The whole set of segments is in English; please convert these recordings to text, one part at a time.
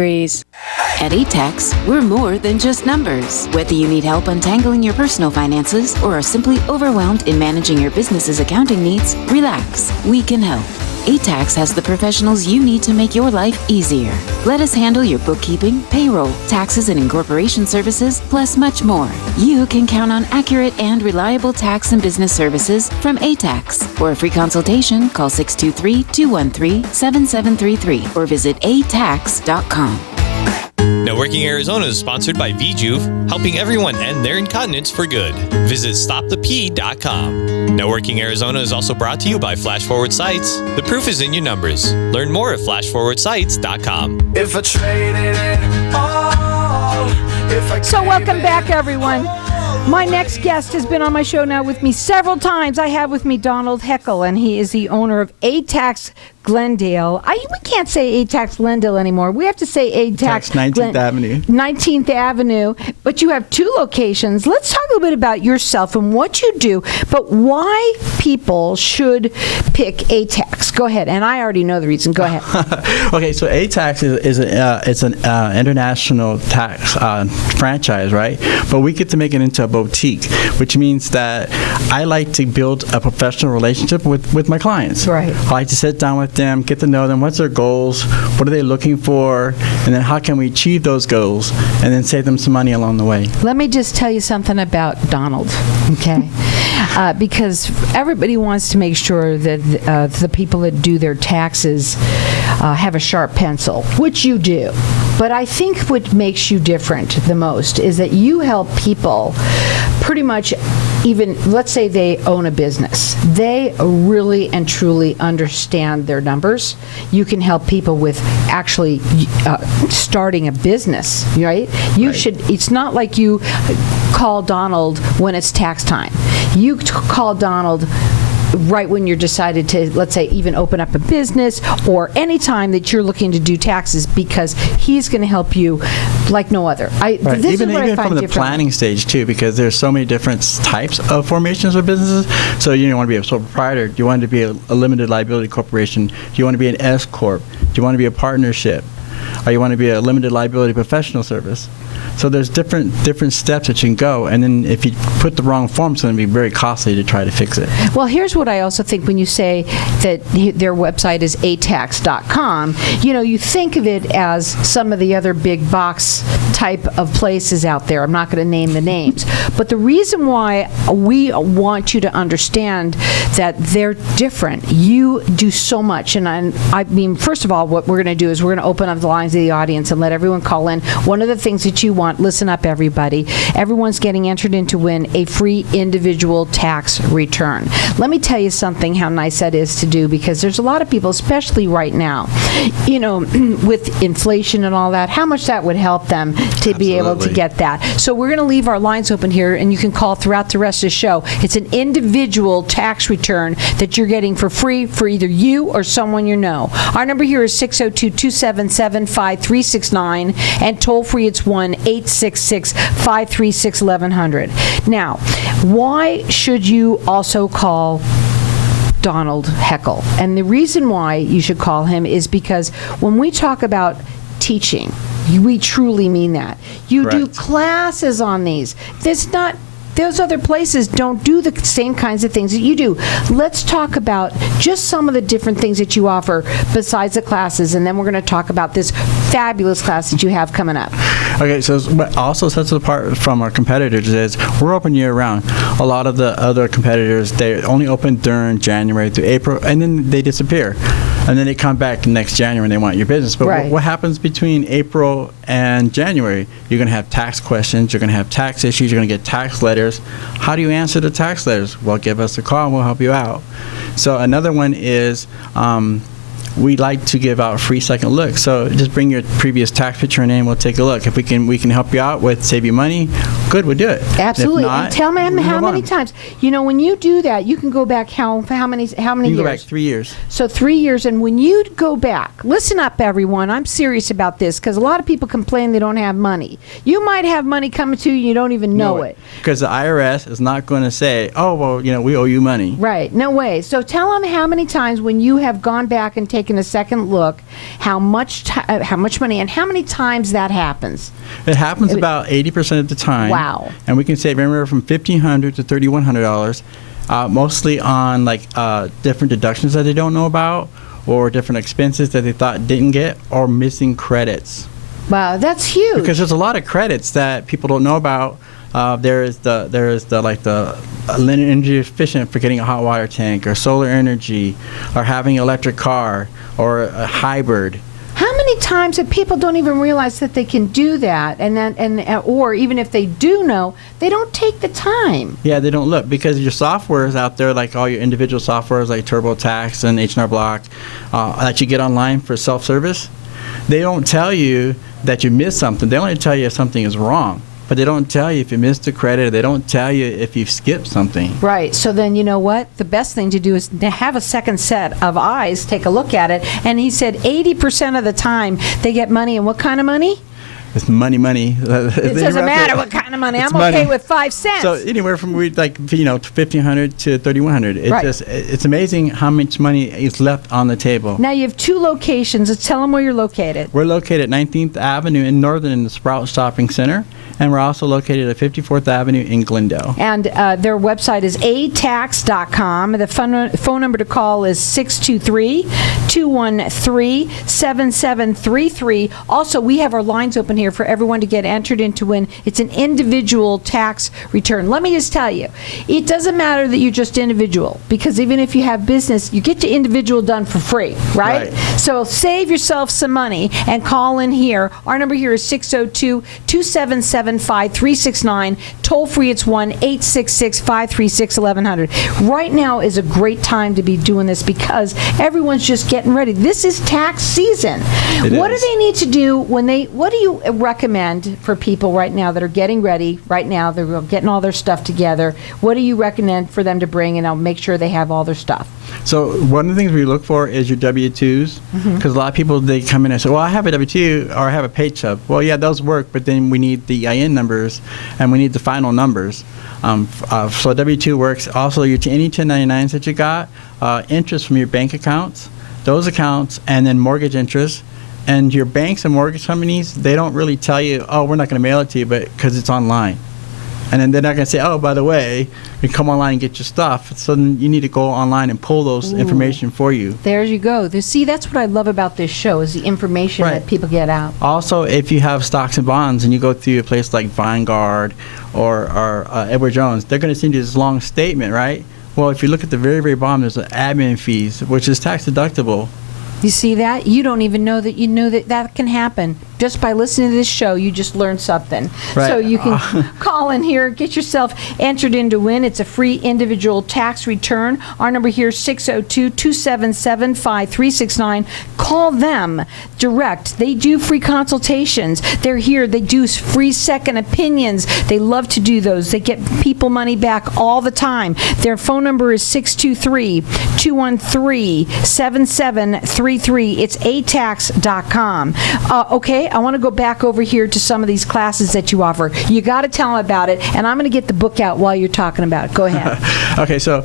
At ATAX, we're more than just numbers. Whether you need help untangling your personal finances or are simply overwhelmed in managing your business's accounting needs, relax. We can help. ATAX has the professionals you need to make your life easier. Let us handle your bookkeeping, payroll, taxes and incorporation services, plus much more. You can count on accurate and reliable tax and business services from ATAX. For a free consultation, call 623-213-7733 or visit atax.com. Now Working Arizona is sponsored by VJuve, helping everyone end their incontinence for good. Visit stopthep.com. Now Working Arizona is also brought to you by Flash Forward Sites. The proof is in your numbers. Learn more at flashforwardsites.com. If I traded it all, So welcome back, everyone. My next guest has been on my show now with me several times. I have with me Donald Hadsell, and he is the owner of ATAX Glendale. We can't say ATAX Glendale anymore. We have to say ATAX 19th Avenue. 19th Avenue. But you have two locations. Let's talk a little bit about yourself and what you do, but why people should pick ATAX. Go ahead. And I already know the reason. Go ahead. Okay, so ATAX is an international tax franchise, right? But we get to make it into a boutique, which means that I like to build a professional relationship with my clients. Right. I like to sit down with them, get to know them, what's their goals, what are they looking for, and then how can we achieve those goals, and then save them some money along the way. Let me just tell you something about Donald, okay? Because everybody wants to make sure that the people that do their taxes have a sharp pencil, which you do. But I think what makes you different the most is that you help people pretty much, even, let's say they own a business. They really and truly understand their numbers. You can help people with actually starting a business, right? It's not like you call Donald when it's tax time. You call Donald right when you're decided to, let's say, even open up a business or any time that you're looking to do taxes, because he's going to help you like no other. Even from the planning stage too, because there's so many different types of formations of businesses. So you want to be a sole proprietor. Do you want to be a limited liability corporation? Do you want to be an S corp? Do you want to be a partnership? Or you want to be a limited liability professional service? So there's different steps that you can go, and then if you put the wrong form, it's going to be very costly to try to fix it. Well, here's what I also think when you say that their website is atax.com, you think of it as some of the other big box type of places out there. I'm not going to name the names. But the reason why we want you to understand that they're different, you do so much. And I mean, first of all, what we're going to do is we're going to open up the lines of the audience and let everyone call in. One of the things that you want, listen up, everybody. Everyone's getting entered in to win a free individual tax return. Let me tell you something, how nice that is to do, because there's a lot of people, especially right now, with inflation and all that, how much that would help them to be able to get that. So we're going to leave our lines open here, and you can call throughout the rest of the show. It's an individual tax return that you're getting for free for either you or someone you know. Our number here is 602-277-5369, and toll free it's 1-866-536-1100. Now, why should you also call Donald Hadsell? And the reason why you should call him is because when we talk about teaching, we truly mean that. You do classes on these. Those other places don't do the same kinds of things that you do. Let's talk about just some of the different things that you offer besides the classes, and then we're going to talk about this fabulous class that you have coming up. Okay, so what also sets us apart from our competitors is we're open year-round. A lot of the other competitors, they only open during January through April, and then they disappear. And then they come back next January and they want your business. But what happens between April and January? You're going to have tax questions. You're going to have tax issues. You're going to get tax letters. How do you answer the tax letters? Well, give us a call and we'll help you out. So another one is we like to give out a free second look. So just bring your previous tax return in. We'll take a look. If we can help you out with save you money, good, we'll do it. Absolutely. If not, and tell me how many times. When you do that, you can go back how many years? You can go back 3 years. So 3 years. And when you go back, listen up, everyone. I'm serious about this because a lot of people complain they don't have money. You might have money coming to you and you don't even know it. Because the IRS is not going to say, oh, well, we owe you money. Right. No way. So tell them how many times when you have gone back and taken taken a second look how much money and how many times that happens? It happens about 80% of the time. Wow. And we can save anywhere from $1,500 to $3,100, mostly on different deductions that they don't know about, or different expenses that they thought didn't get, or missing credits. Wow, that's huge. Because there's a lot of credits that people don't know about. There is the energy efficient for getting a hot water tank, or solar energy, or having an electric car, or a hybrid. How many times that people don't even realize that they can do that, or even if they do know, they don't take the time. Yeah, they don't look, because your software is out there, like all your individual softwares like TurboTax and H&R Block that you get online for self-service. They don't tell you that you missed something. They only tell you if something is wrong. But they don't tell you if you missed a credit. They don't tell you if you've skipped something. Right. So then you know what? The best thing to do is to have a second set of eyes take a look at it. And he said 80% of the time they get money. And what kind of money? It's money. It doesn't matter what kind of money. I'm okay with 5 cents. So anywhere from $1,500 to $3,100. It's amazing how much money is left on the table. Now you have 2 locations. Let's tell them where you're located. We're located at 19th Avenue in Northern in the Sprout Shopping Center. And we're also located at 54th Avenue in Glendale. And their website is ATAX.com. The phone number to call is 623-213-7733. Also, we have our lines open here for everyone to get entered into win. It's an individual tax return. Let me just tell you, it doesn't matter that you're just individual, because even if you have business, you get your individual done for free, right? So save yourself some money and call in here. Our number here is 602-277-5369. Toll free, it's 1-866-536-1100. Right now is a great time to be doing this because everyone's just getting ready. This is tax season. What do they need to do what do you recommend for people right now that are getting ready right now? They're getting all their stuff together. What do you recommend for them to bring, and I'll make sure they have all their stuff? So one of the things we look for is your W-2s, because a lot of people, they come in and say, well, I have a W-2 or I have a pay stub. Well, yeah, those work, but then we need the EIN numbers and we need the final numbers. So W-2 works. Also, any 1099s that you got, interest from your bank accounts, those accounts, and then mortgage interest. And your banks and mortgage companies, they don't really tell you, oh, we're not going to mail it to you, but because it's online. And then they're not going to say, oh, by the way, you come online and get your stuff. So then you need to go online and pull those information for you. There you go. See, that's what I love about this show is the information that people get out. Also, if you have stocks and bonds and you go through a place like Vanguard or Edward Jones, they're going to send you this long statement, right? Well, if you look at the very, very bottom, there's an admin fees, which is tax deductible. You see that? You don't even know that that can happen. Just by listening to this show, you just learned something. Right. So you can call in here, get yourself entered in to win. It's a free individual tax return. Our number here is 602-277-5369. Call them direct. They do free consultations. They're here. They do free second opinions. They love to do those. They get people money back all the time. Their phone number is 623-213-7733. It's atax.com. Okay, I want to go back over here to some of these classes that you offer. You got to tell them about it, and I'm going to get the book out while you're talking about it. Go ahead. Okay, so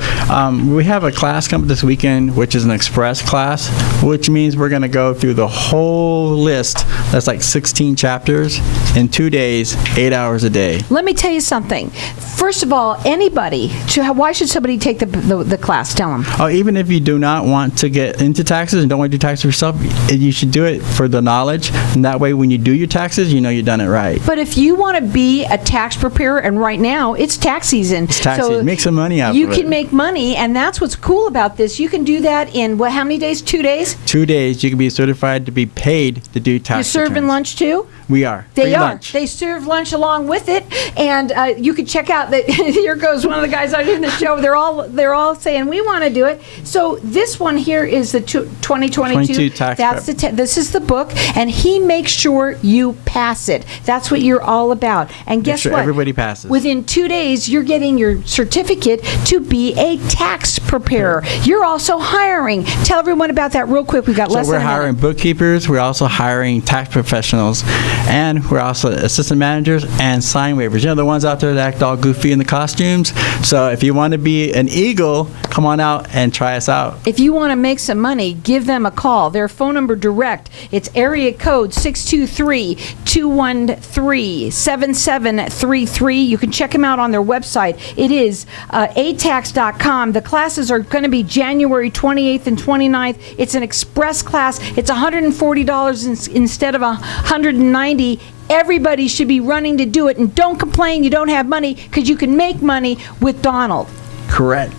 we have a class coming this weekend, which is an express class, which means we're going to go through the whole list. That's like 16 chapters in 2 days, 8 hours a day. Let me tell you something. First of all, why should somebody take the class? Tell them. Oh, even if you do not want to get into taxes and don't want to do taxes for yourself, you should do it for the knowledge, and that way when you do your taxes, you know you've done it right. But if you want to be a tax preparer, and right now it's tax season. It's tax season. Make some money out of it. You can make money, and that's what's cool about this. You can do that in, how many days? 2 days? 2 days. You can be certified to be paid to do tax returns. You're serving lunch too? We are. They are. They serve lunch along with it, and you can check out that. Here goes one of the guys out in the show. They're all saying we want to do it. So this one here is the 2022 tax. That's this is the book, and he makes sure you pass it. That's what you're all about. And guess what? Everybody passes. Within 2 days, you're getting your certificate to be a tax preparer. You're also hiring. Tell everyone about that real quick. We've got less So we're than a minute. hiring bookkeepers, we're also hiring tax professionals, and we're also assistant managers and sign waivers. You know, the ones out there that act all goofy in the costumes. So if you want to be an eagle, come on out and try us out. If you want to make some money, give them a call. Their phone number direct, it's area code 623-213-7733. You can check them out on their website. It is ATAX.com. The classes are going to be January 28th and 29th. It's an express class. It's $140 instead of $190. Everybody should be running to do it. And don't complain you don't have money, because you can make money with Donald. Correct.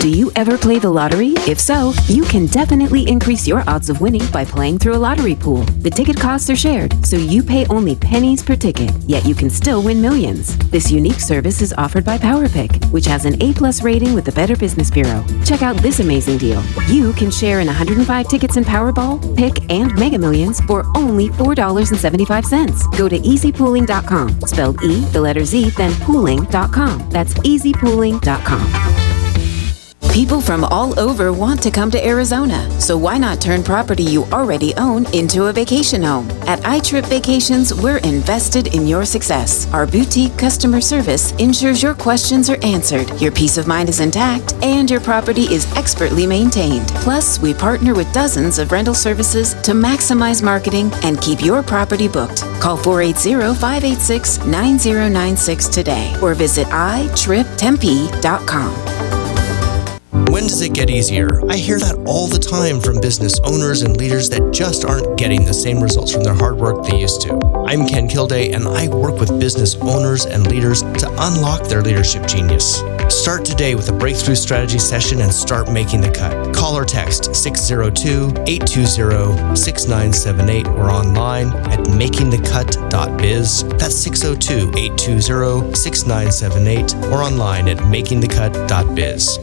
Do you ever play the lottery? If so, you can definitely increase your odds of winning by playing through a lottery pool. The ticket costs are shared, so you pay only pennies per ticket, yet you can still win millions. This unique service is offered by PowerPick, which has an A+ rating with the Better Business Bureau. Check out this amazing deal. You can share in 105 tickets in Powerball, Pick, and Mega Millions for only $4.75. Go to easypooling.com, spelled E, the letter Z, then pooling.com. That's easypooling.com. People from all over want to come to Arizona, so why not turn property you already own into a vacation home? At iTrip Vacations, we're invested in your success. Our boutique customer service ensures your questions are answered, your peace of mind is intact, and your property is expertly maintained. Plus, we partner with dozens of rental services to maximize marketing and keep your property booked. Call 480-586-9096 today or visit itriptempe.com. When does it get easier? I hear that all the time from business owners and leaders that just aren't getting the same results from their hard work they used to. I'm Ken Kilday, and I work with business owners and leaders to unlock their leadership genius. Start today with a breakthrough strategy session and start making the cut. Call or text 602-820-6978 or online at makingthecut.biz. That's 602-820-6978 or online at makingthecut.biz.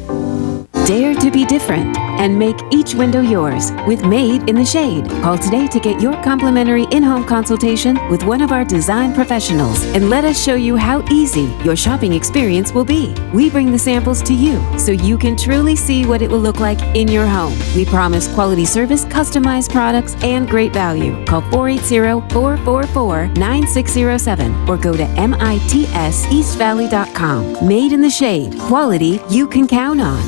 Dare to be different and make each window yours with Made in the Shade. Call today to get your complimentary in-home consultation with one of our design professionals and let us show you how easy your shopping experience will be. We bring the samples to you so you can truly see what it will look like in your home. We promise quality service, customized products, and great value. Call 480-444-9607 or go to mitseastvalley.com. Made in the Shade. Quality you can count on.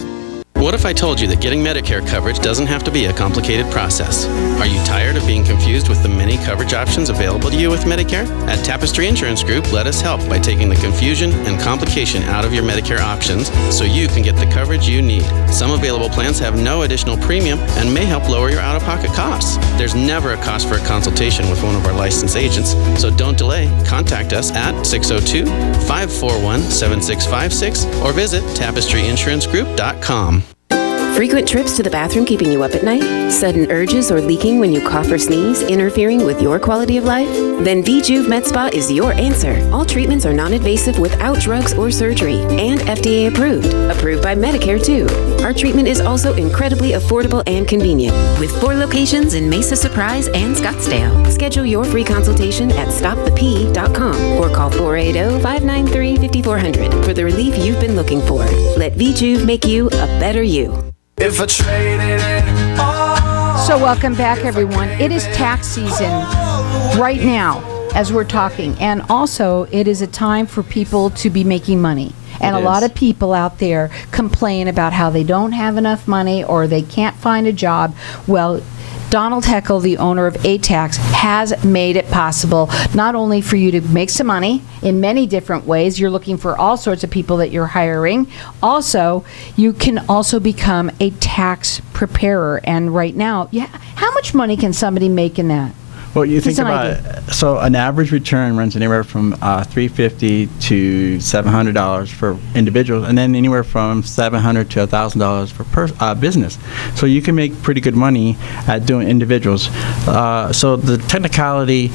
What if I told you that getting Medicare coverage doesn't have to be a complicated process? Are you tired of being confused with the many coverage options available to you with Medicare? At Tapestry Insurance Group, let us help by taking the confusion and complication out of your Medicare options so you can get the coverage you need. Some available plans have no additional premium and may help lower your out-of-pocket costs. There's never a cost for a consultation with one of our licensed agents, so don't delay. Contact us at 602-541-7656 or visit tapestryinsurancegroup.com. Frequent trips to the bathroom keeping you up at night? Sudden urges or leaking when you cough or sneeze interfering with your quality of life? Then VJuve Med Spa is your answer. All treatments are non-invasive without drugs or surgery and FDA approved. Approved by Medicare too. Our treatment is also incredibly affordable and convenient with 4 locations in Mesa, Surprise, and Scottsdale. Schedule your free consultation at stopthep.com or call 480-593-5400 for the relief you've been looking for. Let VJuve make you a better you. If I traded it all. So welcome back, everyone. It is tax season right now as we're talking. And also, it is a time for people to be making money. And a lot of people out there complain about how they don't have enough money or they can't find a job. Well, Donald Heckel, the owner of ATAX, has made it possible not only for you to make some money in many different ways. You're looking for all sorts of people that you're hiring. Also, you can also become a tax preparer. And right now, how much money can somebody make in that? Well, you think about it. So an average return runs anywhere from $350 to $700 for individuals, and then anywhere from $700 to $1,000 for business. So you can make pretty good money at doing individuals. So the technicality,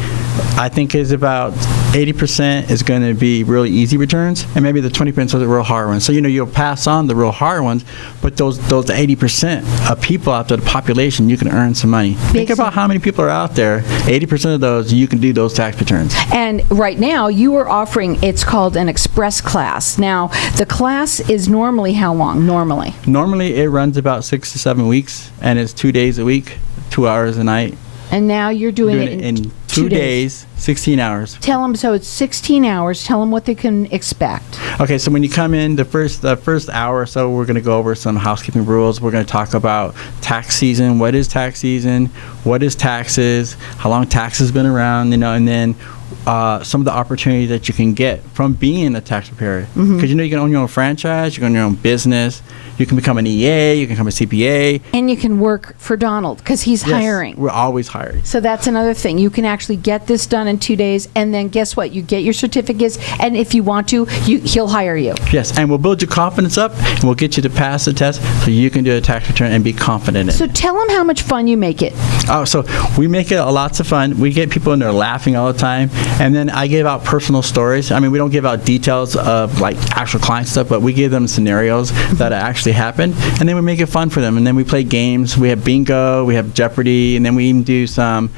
I think, is about 80% is going to be really easy returns, and maybe the 20% are the real hard ones. So, you'll pass on the real hard ones, but those 80% of people out there, the population, you can earn some money. Think about how many people are out there. 80% of those, you can do those tax returns. And right now, you are offering, it's called an express class. Now, the class is normally how long, normally? Normally, it runs about 6 to 7 weeks, and it's 2 days a week, 2 hours a night. And now you're doing it in 2 days, 16 hours. Tell them, so it's 16 hours. Tell them what they can expect. Okay, so when you come in, the first hour or so, we're going to go over some housekeeping rules. We're going to talk about tax season. What is tax season? What is taxes? How long tax has been around? And then some of the opportunities that you can get from being a tax preparer. Because you can own your own franchise, you can own your own business, you can become an EA, you can become a CPA. And you can work for Donald because he's hiring. We're always hiring. So that's another thing. You can actually get this done in 2 days, and then guess what? You get your certificates, and if you want to, he'll hire you. Yes, and we'll build your confidence up, and we'll get you to pass the test so you can do a tax return and be confident in it. So tell them how much fun you make it. Oh, so we make it lots of fun. We get people in there laughing all the time, and then I give out personal stories. I mean, we don't give out details of like actual client stuff, but we give them scenarios that actually happened, and then we make it fun for them. And then we play games. We have bingo, we have Jeopardy, and then we even do some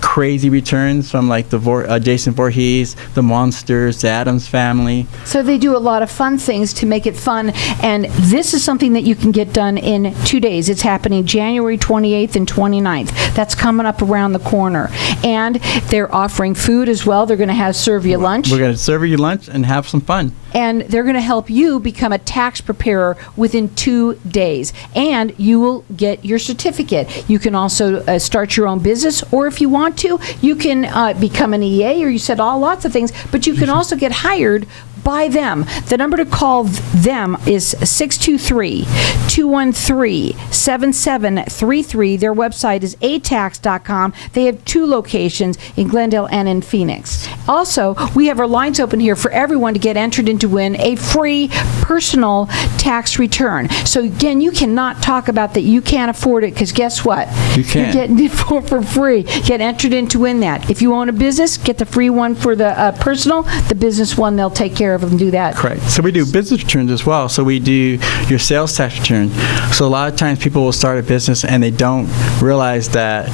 crazy returns from like the Jason Voorhees, the Monsters, the Addams Family. So they do a lot of fun things to make it fun, and this is something that you can get done in 2 days. It's happening January 28th and 29th. That's coming up around the corner. And they're offering food as well. They're going to serve you lunch. We're going to serve you lunch and have some fun. And they're going to help you become a tax preparer within 2 days. And you will get your certificate. You can also start your own business, or if you want to, you can become an EA, or you said lots of things, but you can also get hired by them. The number to call them is 623-213-7733. Their website is ATAX.com. They have 2 locations in Glendale and in Phoenix. Also, we have our lines open here for everyone to get entered in to win a free personal tax return. So again, you cannot talk about that you can't afford it, because guess what? You can. You're getting it for free. Get entered in to win that. If you own a business, get the free one for the personal. The business one, they'll take care of and do that. Correct. So we do business returns as well. So we do your sales tax return. So a lot of times people will start a business and they don't realize that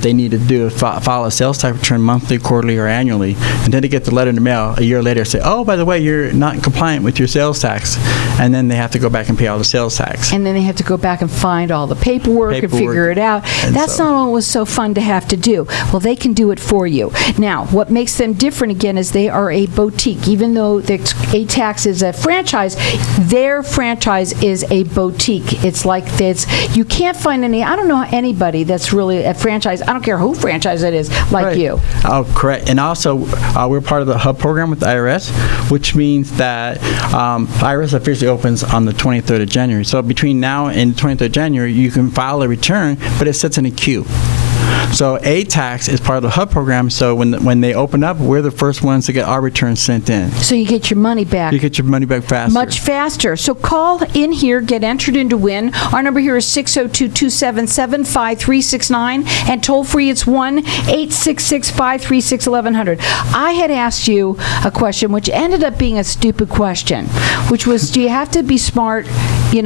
they need to file a sales tax return monthly, quarterly, or annually. And then they get the letter in the mail a year later, say, oh, by the way, you're not compliant with your sales tax. And then they have to go back and pay all the sales tax. And then they have to go back and find all the paperwork and figure it out. That's not always so fun to have to do. Well, they can do it for you. Now, what makes them different again is they are a boutique. Even though the ATAX is a franchise, their franchise is a boutique. It's like this. You can't find I don't know anybody that's really a franchise. I don't care who franchise it is, like you. Oh, correct. And also, we're part of the HUB program with the IRS, which means that IRS officially opens on the 23rd of January. So between now and the 23rd of January, you can file a return, but it sits in a queue. So ATAX is part of the HUB program, so when they open up, we're the first ones to get our returns sent in. So you get your money back. You get your money back faster. Much faster. So call in here, get entered in to win. Our number here is 602-277-5369, and toll free it's 1-866-536-1100. I had asked you a question which ended up being a stupid question, which was, do you have to be smart, do you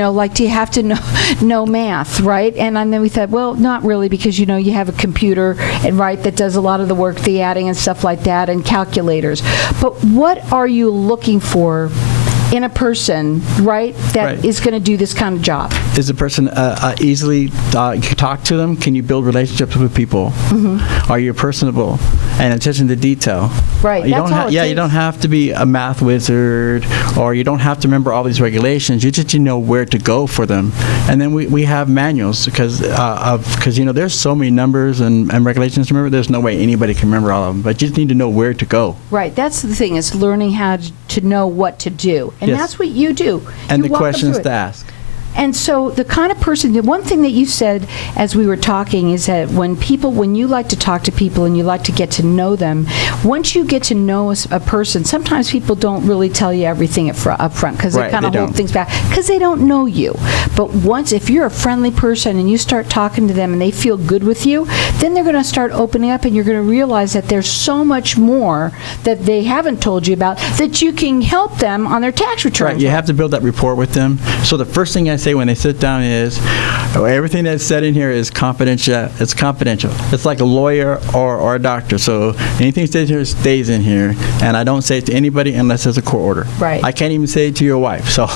have to know math, right? And then we thought, well, not really, because you have a computer that does a lot of the work, the adding and stuff like that, and calculators. But what are you looking for in a person, that is going to do this kind of job? Is the person easily, you can talk to them? Can you build relationships with people? Mm-hmm. Are you personable and attention to detail? Right. You don't have to be a math wizard, or you don't have to remember all these regulations. You just know where to go for them. And then we have manuals because there's so many numbers and regulations to remember. There's no way anybody can remember all of them. But you just need to know where to go. Right. That's the thing, is learning how to know what to do. And that's what you do. And the questions to ask. And so the kind of person, the one thing that you said as we were talking is that when you like to talk to people and you like to get to know them, once you get to know a person, sometimes people don't really tell you everything up front because they kind of hold things back because they don't know you. But once, if you're a friendly person and you start talking to them and they feel good with you, then they're going to start opening up and you're going to realize that there's so much more that they haven't told you about that you can help them on their tax returns. Right, you have to build that rapport with them. So the first thing I say when they sit down is, everything that's said in here is confidential. It's confidential. It's like a lawyer or a doctor. So anything stays here stays in here, and I don't say it to anybody unless there's a court order. Right. I can't even say it to your wife. So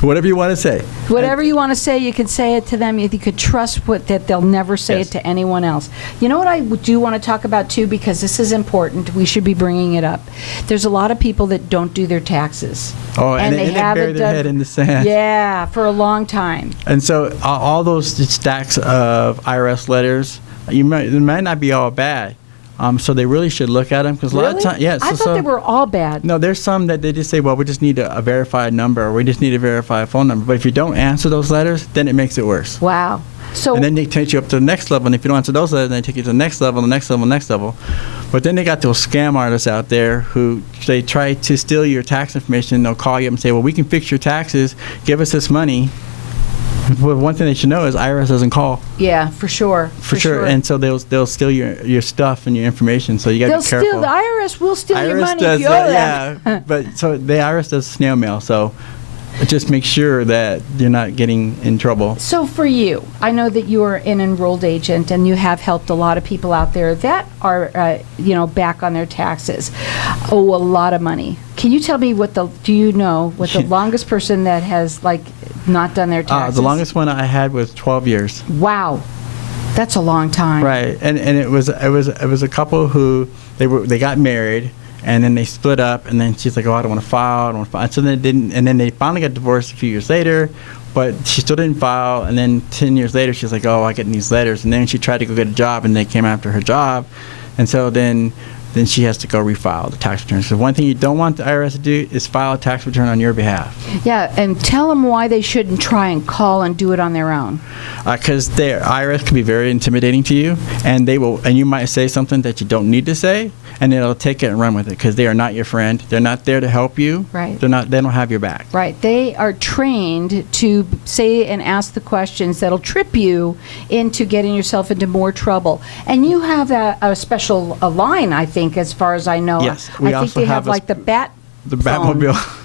whatever you want to say. Whatever you want to say, you can say it to them. You could trust that they'll never say it to anyone else. You know what I do want to talk about too, because this is important. We should be bringing it up. There's a lot of people that don't do their taxes. Oh, and they bury their head in the sand. Yeah, for a long time. And so all those stacks of IRS letters, they might not be all bad. So they really should look at them because a lot of times, yes. I thought they were all bad. No, there's some that they just say, well, we just need a verified number, or we just need a verified phone number. But if you don't answer those letters, then it makes it worse. Wow. So and then they take you up to the next level, and if you don't answer those letters, then they take you to the next level, the next level, the next level. But then they got those scam artists out there who they try to steal your tax information. They'll call you up and say, well, we can fix your taxes. Give us this money. Well, one thing they should know is IRS doesn't call. Yeah, for sure. For sure. And so they'll steal your stuff and your information. So you got to be careful. The IRS will steal your money does if you owe them. Yeah. But so the IRS does snail mail. So just make sure that you're not getting in trouble. So for you, I know that you are an enrolled agent and you have helped a lot of people out there that are, back on their taxes, owe a lot of money. Can you tell me what the longest person that has not done their taxes? The longest one I had was 12 years. Wow. That's a long time. Right. And it was a couple who they got married. And then they split up, and then she's like, "Oh, I don't want to file. And so they didn't. And then they finally got divorced a few years later, but she still didn't file. And then 10 years later, she's like, "Oh, I get these letters." And then she tried to go get a job, and they came after her job, and so then she has to go refile the tax return. So one thing you don't want the IRS to do is file a tax return on your behalf. Yeah, and tell them why they shouldn't try and call and do it on their own. Because their IRS can be very intimidating to you, and you might say something that you don't need to say, and they'll take it and run with it because they are not your friend. They're not there to help you. Right. They don't have your back. Right. They are trained to say and ask the questions that'll trip you into getting yourself into more trouble. And you have a special line, I think, as far as I know. Yes. I think they have like the Bat Batmobile.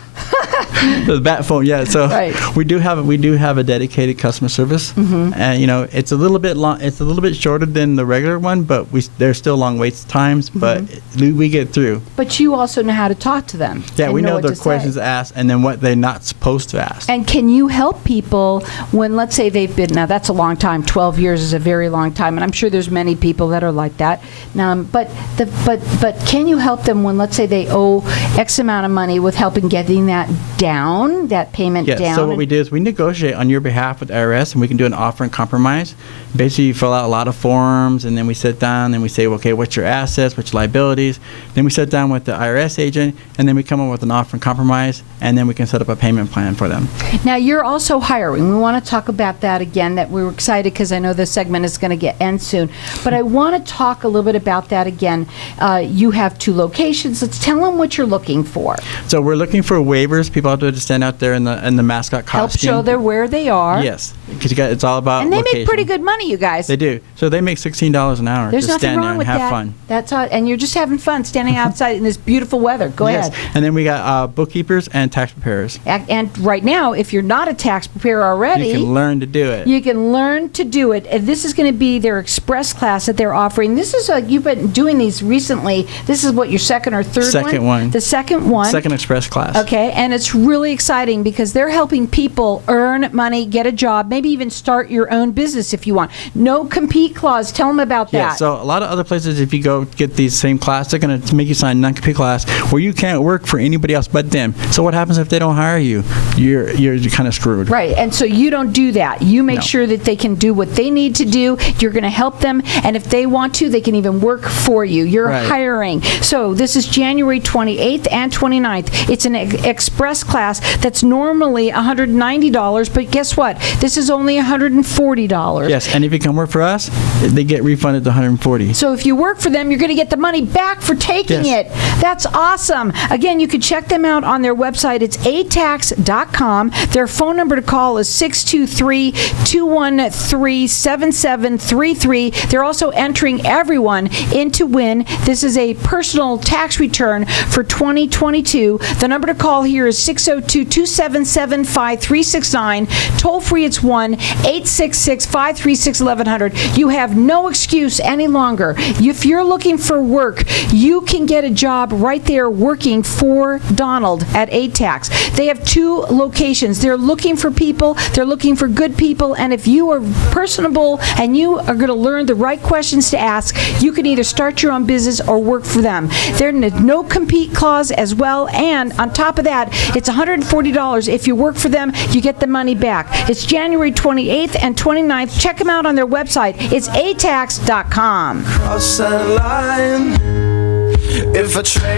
The bat phone, yeah. So right. we do have a dedicated customer service, and it's a little bit long. It's a little bit shorter than the regular one, but there's still long wait times. But we get through. But you also know how to talk to them. Yeah, we know the questions to ask, and then what they're not supposed to ask. And can you help people when, let's say, they've been, now that's a long time. 12 years is a very long time, and I'm sure there's many people that are like that. But can you help them when, let's say, they owe X amount of money with helping getting that down, that payment down? Yeah, so what we do is we negotiate on your behalf with IRS, and we can do an offer and compromise. Basically, you fill out a lot of forms, and then we sit down and we say, okay, what's your assets, what's your liabilities? Then we sit down with the IRS agent, and then we come up with an offer and compromise, and then we can set up a payment plan for them. Now, you're also hiring. We want to talk about that again, that we were excited because I know this segment is going to end soon. But I want to talk a little bit about that again. You have 2 locations. Let's tell them what you're looking for. So we're looking for waivers, people out there to stand out there in the mascot costume. Help show where they are. Yes, because it's all about and they location. make pretty good money, you guys. They do. So they make $16 an hour. There's just nothing stand there wrong and with have that. fun. That's all, and you're just having fun standing outside in this beautiful weather. Go ahead. And then we got bookkeepers and tax preparers. And right now, if you're not a tax preparer already, you can learn to do it. You can learn to do it. And this is going to be their express class that they're offering. This is you've been doing these recently. This is what, your second or third one? Second one. The second one. Second express class. Okay, and it's really exciting because they're helping people earn money, get a job, maybe even start your own business if you want. No compete clause. Tell them about that. Yeah, so a lot of other places, if you go get these same class, they're going to make you sign a non-compete class where you can't work for anybody else but them. So what happens if they don't hire you? You're kind of screwed. Right, and so you don't do that. You make No. sure that they can do what they need to do. You're going to help them, and if they want to, they can even work for you. You're Right. hiring. So this is January 28th and 29th. It's an express class that's normally $190, but guess what? This is only $140. Yes, and if you come work for us, they get refunded the $140. So if you work for them, you're going to get the money back for taking Yes. it. That's awesome. Again, you can check them out on their website. It's ATAX.com. Their phone number to call is 623-213-7733. They're also entering everyone in to win. This is a personal tax return for 2022. The number to call here is 602-277-5369. Toll free, it's 1-866-536-1100. You have no excuse any longer. If you're looking for work, you can get a job right there working for Donald at ATAX. They have 2 locations. They're looking for people. They're looking for good people. And if you are personable and you are going to learn the right questions to ask, you can either start your own business or work for them. There's no compete clause as well. And on top of that, it's $140. If you work for them, you get the money back. It's January 28th and 29th. Check them out on their website. It's atax.com. Cross that line. If I trade